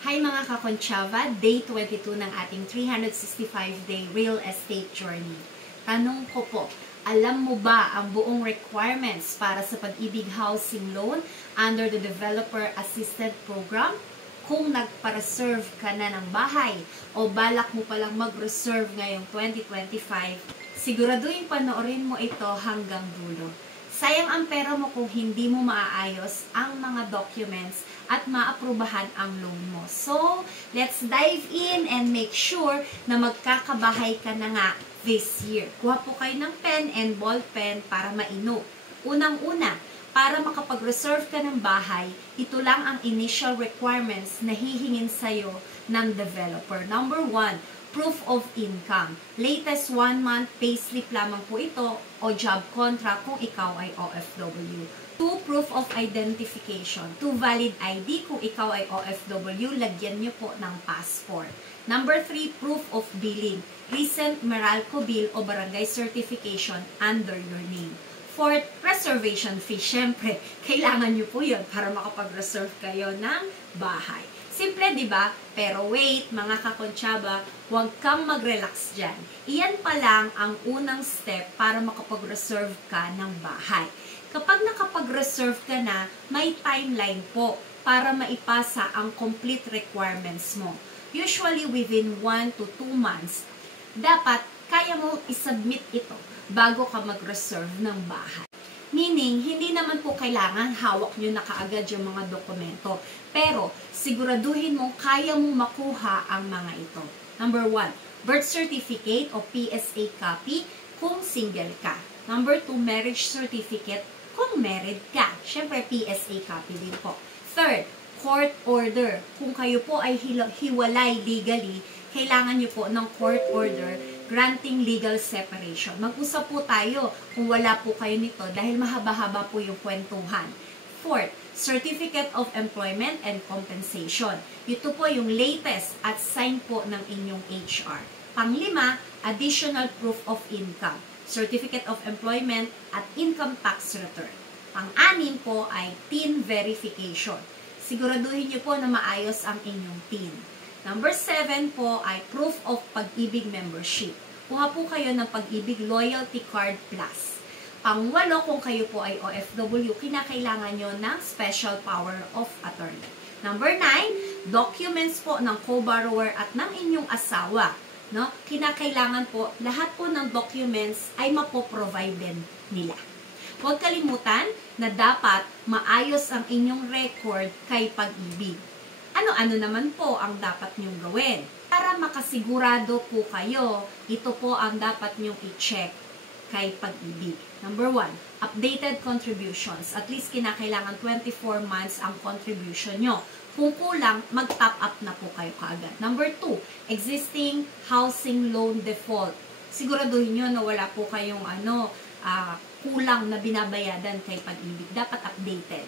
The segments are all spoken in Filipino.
Hi mga kakonchava, day 22 ng ating 365-day real estate journey. Tanong ko po, alam mo ba ang buong requirements para sa Pag-ibig Housing Loan under the Developer Assisted Program? Kung nagpa-reserve ka na ng bahay o balak mo palang mag-reserve ngayong 2025, siguraduhin panoorin mo ito hanggang dulo. Sayang ang pera mo kung hindi mo maaayos ang mga documents at maaprubahan ang loan mo. So, let's dive in and make sure na magkakabahay ka na nga this year. Kuha po kayo ng pen and ball pen para maino. Unang-una, para makapag-reserve ka ng bahay, ito lang ang initial requirements na hihingin sa'yo ng developer. Number 1, proof of income. Latest 1 month payslip lamang po ito o job contract kung ikaw ay OFW. 2, proof of identification. 2, valid ID kung ikaw ay OFW, lagyan nyo po ng passport. Number 3, proof of billing. Recent Meralco bill o barangay certification under your name. 4th, reservation fee. Siyempre, kailangan nyo po yun para makapag-reserve kayo ng bahay. Simple, di ba? Pero wait, mga kakonchaba, huwag kang mag-relax dyan. Iyan pa lang ang unang step para makapag-reserve ka ng bahay. Kapag nakapag-reserve ka na, may timeline po para maipasa ang complete requirements mo. Usually within 1 to 2 months, dapat kaya mo isubmit ito bago ka mag-reserve ng bahay. Meaning, hindi naman po kailangan hawak nyo na kaagad yung mga dokumento. Pero, siguraduhin mong kaya mong makuha ang mga ito. Number 1, birth certificate o PSA copy kung single ka. Number 2, marriage certificate kung married ka. Siyempre, PSA copy din po. Third, court order. Kung kayo po ay hiwalay legally, kailangan nyo po ng court order granting legal separation. Mag-usap po tayo kung wala po kayo nito dahil mahaba-haba po yung kwentuhan. Fourth, Certificate of Employment and Compensation. Ito po yung latest at sign po ng inyong HR. Panglima, Additional Proof of Income. Certificate of Employment at Income Tax Return. Pang-anim po ay TIN Verification. Siguraduhin niyo po na maayos ang inyong TIN. Number 7 po ay Proof of Pag-ibig Membership. Kuha po kayo ng Pag-ibig Loyalty Card Plus. Pang-8, kung kayo po ay OFW, kinakailangan nyo ng Special Power of Attorney. Number 9, documents po ng co-borrower at ng inyong asawa. No? Kinakailangan po, lahat po ng documents ay mapoprovide din nila. Huwag kalimutan na dapat maayos ang inyong record kay Pag-ibig. Ano-ano naman po ang dapat nyong gawin? Para makasigurado po kayo, ito po ang dapat nyong i-check kay Pag-ibig. Number 1, updated contributions. At least kinakailangan 24 months ang contribution nyo. Kung kulang, mag-top up na po kayo kaagad. Number 2, existing housing loan default. Siguraduhin nyo na wala po kayong kulang na binabayadan kay Pag-ibig. Dapat updated.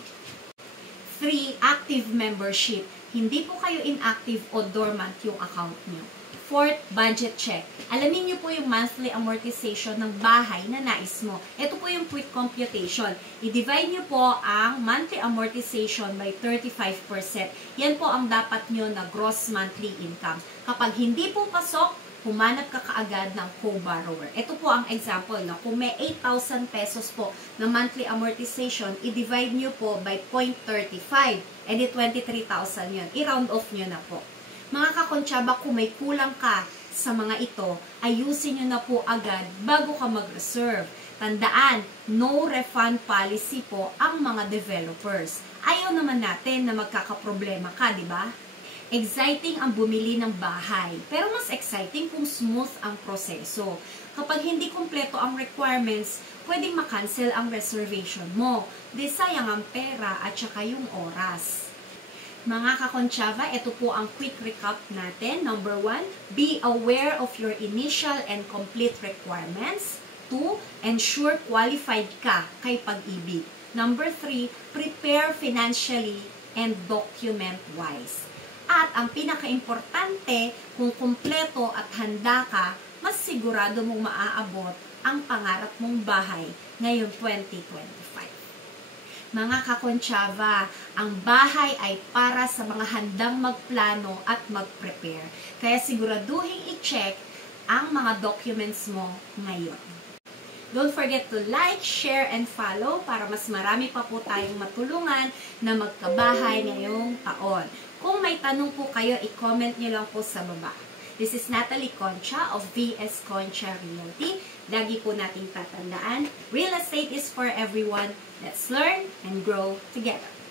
3, active membership. Hindi po kayo inactive o dormant yung account nyo. 4th, budget check. Alamin nyo po yung monthly amortization ng bahay na nais mo. Ito po yung quick computation. I-divide nyo po ang monthly amortization by 35%. Yan po ang dapat nyo na gross monthly income. Kapag hindi po pasok, humanap ka kaagad ng co-borrower. Ito po ang example, na kung may 8,000 pesos po na monthly amortization, i-divide nyo po by 0.35. E di 23,000 yun. I-round off nyo na po. Mga kakonchaba, kung may kulang ka sa mga ito, ayusin nyo na po agad bago ka mag-reserve. Tandaan, no refund policy po ang mga developers. Ayaw naman natin na magkakaproblema ka, di ba? Exciting ang bumili ng bahay, pero mas exciting kung smooth ang proseso. Kapag hindi kumpleto ang requirements, pwedeng makancel ang reservation mo. Di sayang ang pera at saka yung oras. Mga kakonchava, ito po ang quick recap natin. Number 1, be aware of your initial and complete requirements. 2, ensure qualified ka kay Pag-ibig. Number 3, prepare financially and document-wise. At ang pinaka-importante, kung kumpleto at handa ka, mas sigurado mong maaabot ang pangarap mong bahay ngayong 2025. Mga kakonsyava, ang bahay ay para sa mga handang magplano at mag-prepare. Kaya siguraduhin i-check ang mga documents mo ngayon. Don't forget to like, share, and follow para mas marami pa po tayong matulungan na magkabahay ngayong taon. Kung may tanong po kayo, i-comment nyo lang po sa baba. This is Natalie Concha of VS Concha Realty. Lagi po nating tatandaan, real estate is for everyone. Let's learn and grow together.